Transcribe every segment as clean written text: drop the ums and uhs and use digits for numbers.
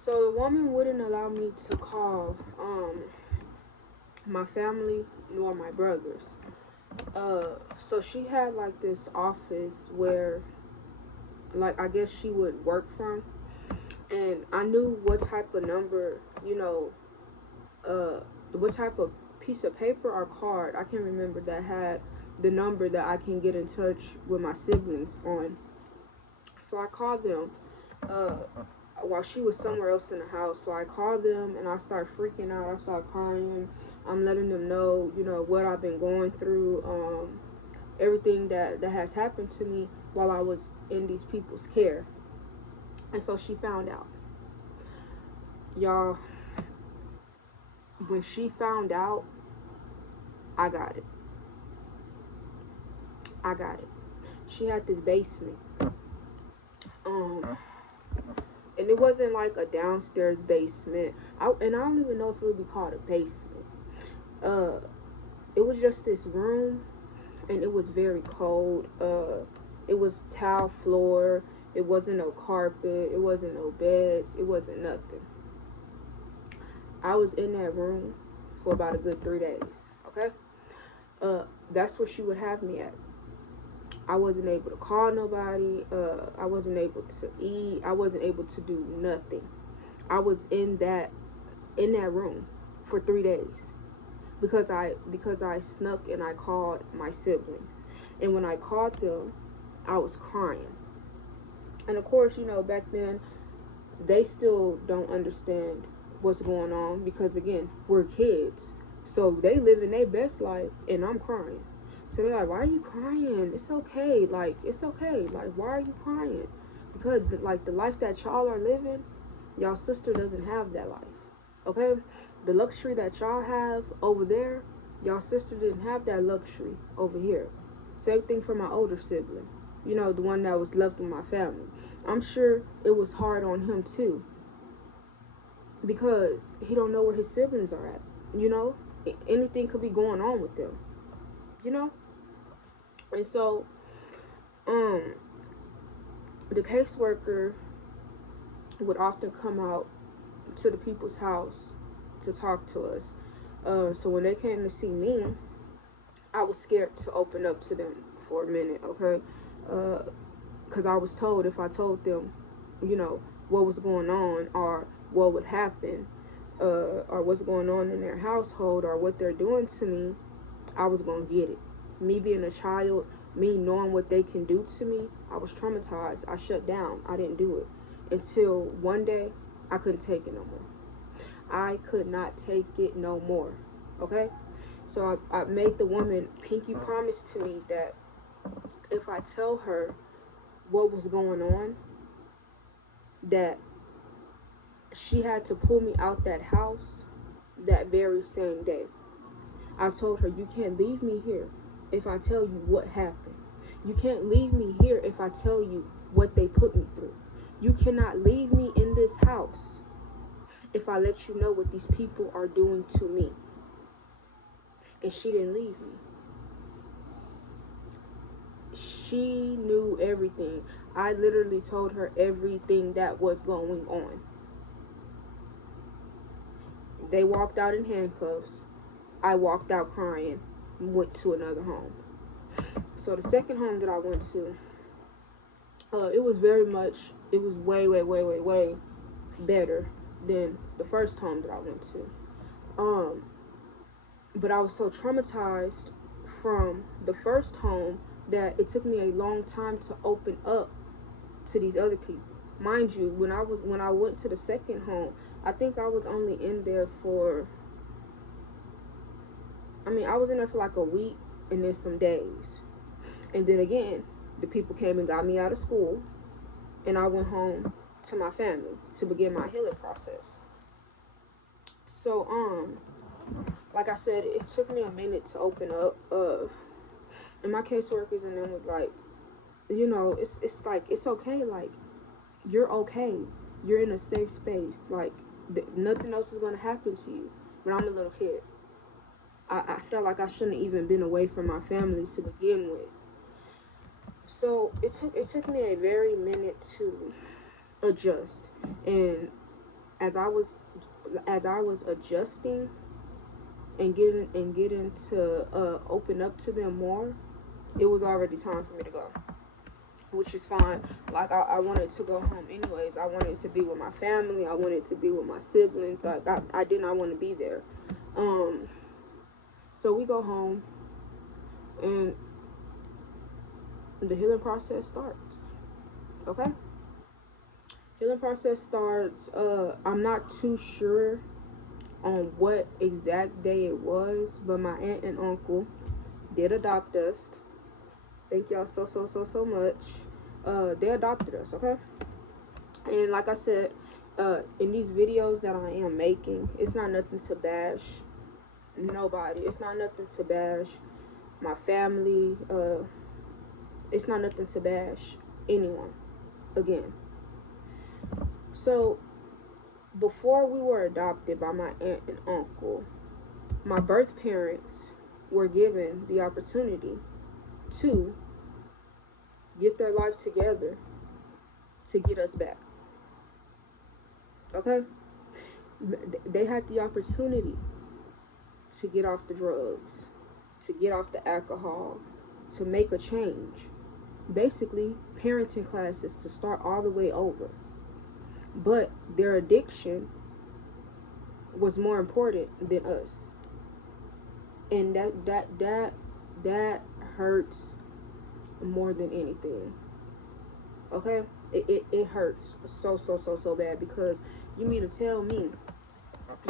So the woman wouldn't allow me to call my family nor my brothers. So she had like this office where, like, I guess she would work from, and I knew what type of number, what type of piece of paper or card, I can't remember, that had the number that I can get in touch with my siblings on. So I called them uh, while she was somewhere else in the house. So I called them and I started freaking out. I started crying. I'm letting them know, what I've been going through, everything that has happened to me while I was in these people's care. And so she found out. Y'all, when she found out, I got it. I got it. She had this basement. Um, and it wasn't like a downstairs basement. And I don't even know if it would be called a basement. Uh, it was just this room, and it was very cold. It was tile floor. It wasn't no carpet. It wasn't no beds. It wasn't nothing. I was in that room for about a good 3 days. Okay. That's where she would have me at. I wasn't able to call nobody. I wasn't able to eat. I wasn't able to do nothing. I was in that room for 3 days because I snuck and I called my siblings. And when I called them, I was crying. And of course, back then they still don't understand what's going on because, again, we're kids. So they living their best life and I'm crying. So they're like, why are you crying? It's okay. Like, it's okay. Like, why are you crying? Because, the life that y'all are living, y'all sister doesn't have that life. Okay? The luxury that y'all have over there, y'all sister didn't have that luxury over here. Same thing for my older sibling. The one that was left with my family. I'm sure it was hard on him too. Because he don't know where his siblings are at. Anything could be going on with them. And so, the caseworker would often come out to the people's house to talk to us. So when they came to see me, I was scared to open up to them for a minute, okay? Because I was told if I told them, what was going on or what would happen, or what's going on in their household or what they're doing to me, I was going to get it. Me being a child, me knowing what they can do to me, I was traumatized. I shut down. I didn't do it until one day I couldn't take it no more. I could not take it no more. Okay? So I made the woman pinky promise to me that if I tell her what was going on, that she had to pull me out that house that very same day. I told her, you can't leave me here if I tell you what happened. You can't leave me here if I tell you what they put me through. You cannot leave me in this house if I let you know what these people are doing to me. And she didn't leave me. She knew everything. I literally told her everything that was going on. They walked out in handcuffs. I walked out crying and went to another home. So the second home that I went to, it was way, way, way, way, way better than the first home that I went to. But I was so traumatized from the first home that it took me a long time to open up to these other people. Mind you, when I went to the second home, I think I was only in there for, I was in there for like a week and then some days. And then again, the people came and got me out of school, and I went home to my family to begin my healing process. So, like I said, it took me a minute to open up. And my caseworkers and them was like, it's like, it's okay. Like, you're okay. You're in a safe space. Like, nothing else is going to happen to you. But I'm a little kid. I felt like I shouldn't have even been away from my family to begin with. So it took me a very minute to adjust. And as I was adjusting and getting to open up to them more, it was already time for me to go, which is fine. Like, I wanted to go home anyways. I wanted to be with my family. I wanted to be with my siblings. Like, I did not want to be there. So we go home, and the healing process starts. Okay? Healing process starts. I'm not too sure on what exact day it was, but my aunt and uncle did adopt us. Thank y'all so much. They adopted us, okay? And like I said, in these videos that I am making, it's not nothing to bash nobody. It's not nothing to bash my family. It's not nothing to bash anyone. Again. So, before we were adopted by my aunt and uncle, my birth parents were given the opportunity to get their life together to get us back. Okay? They had the opportunity to get off the drugs, to get off the alcohol, to make a change. Basically, parenting classes to start all the way over. But their addiction was more important than us. And that hurts more than anything. Okay? It hurts so bad, because you mean to tell me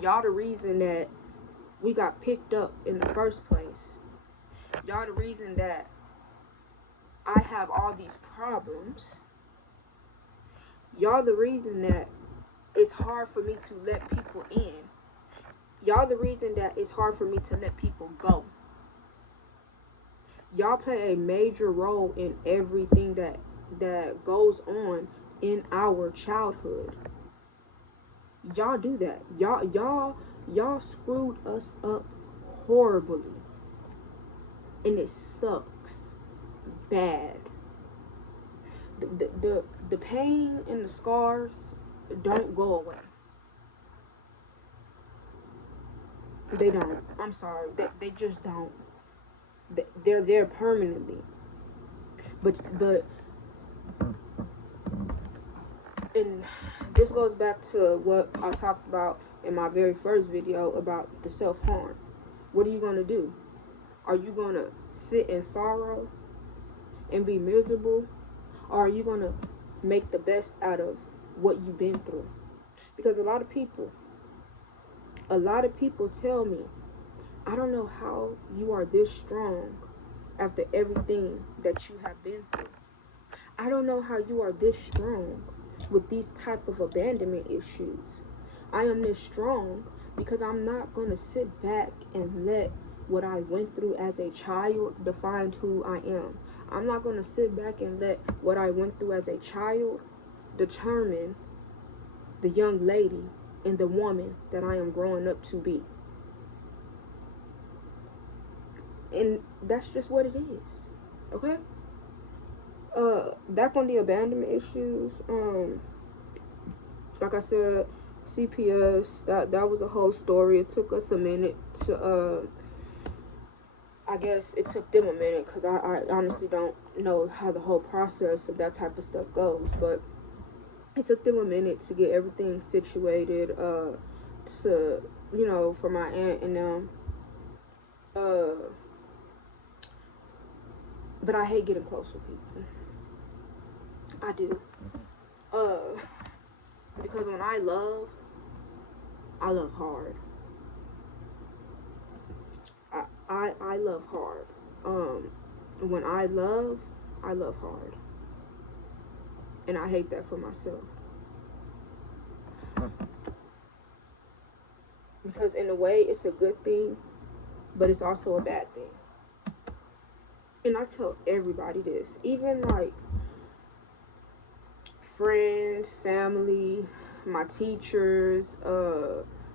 y'all the reason that we got picked up in the first place. Y'all the reason that I have all these problems. Y'all the reason that it's hard for me to let people in. Y'all the reason that it's hard for me to let people go. Y'all play a major role in everything that goes on in our childhood. Y'all do that. Y'all screwed us up horribly. And it sucks bad. The pain and the scars don't go away. They don't. I'm sorry. They just don't. They're there permanently. But and this goes back to what I talked about in my very first video about the self-harm. What are you going to do? Are you going to sit in sorrow and be miserable? Or are you going to make the best out of what you've been through? Because a lot of people tell me, I don't know how you are this strong after everything that you have been through. I don't know how you are this strong with these type of abandonment issues. I am this strong because I'm not going to sit back and let what I went through as a child define who I am. I'm not going to sit back and let what I went through as a child determine the young lady and the woman that I am growing up to be. And that's just what it is. Okay? Back on the abandonment issues, like I said, CPS, that was a whole story. It took us a minute to, I guess it took them a minute, because I honestly don't know how the whole process of that type of stuff goes, but it took them a minute to get everything situated, to, you know, for my aunt and them, but I hate getting close with people. I do. Because when I love hard. I love hard. When I love hard. And I hate that for myself. Because in a way, it's a good thing, but it's also a bad thing. And I tell everybody this, even like friends, family, my teachers,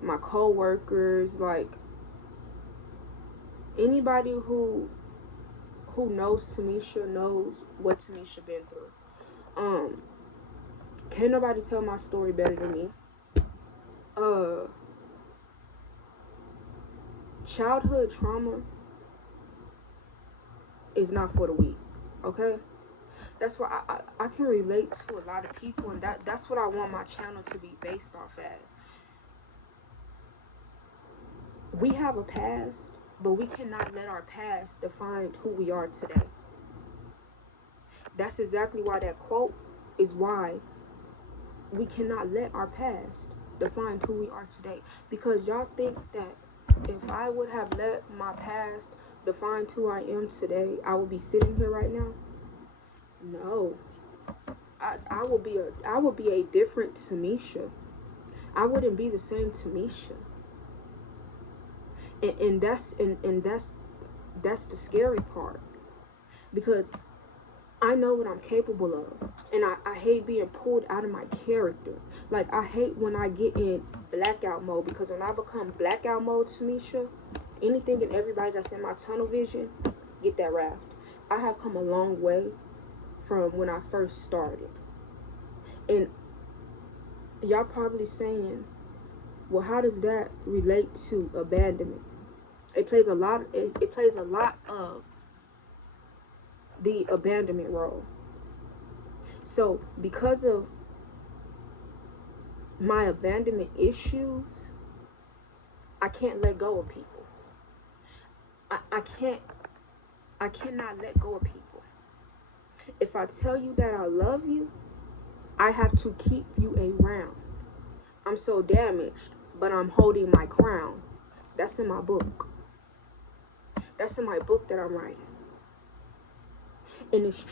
my co-workers, like anybody who knows Tamisha knows what Tamisha been through. Can't nobody tell my story better than me. childhood trauma is not for the weak, okay? That's why I can relate to a lot of people, and that's what I want my channel to be based off as. We have a past, but we cannot let our past define who we are today. That's exactly why that quote is why we cannot let our past define who we are today. Because y'all think that if I would have let my past define who I am today, I would be sitting here right now? No. I would be a different Tamisha. I wouldn't be the same Tamisha. And that's the scary part. Because I know what I'm capable of. And I hate being pulled out of my character. Like, I hate when I get in blackout mode. Because when I become blackout mode, Tamisha, anything and everybody that's in my tunnel vision, get that raft. I have come a long way from when I first started. And y'all probably saying, well, how does that relate to abandonment? It plays a lot of the abandonment role. So because of my abandonment issues, I can't let go of people. I cannot let go of people. If I tell you that I love you, I have to keep you around. I'm so damaged, but I'm holding my crown. That's in my book. That's in my book that I'm writing. And it's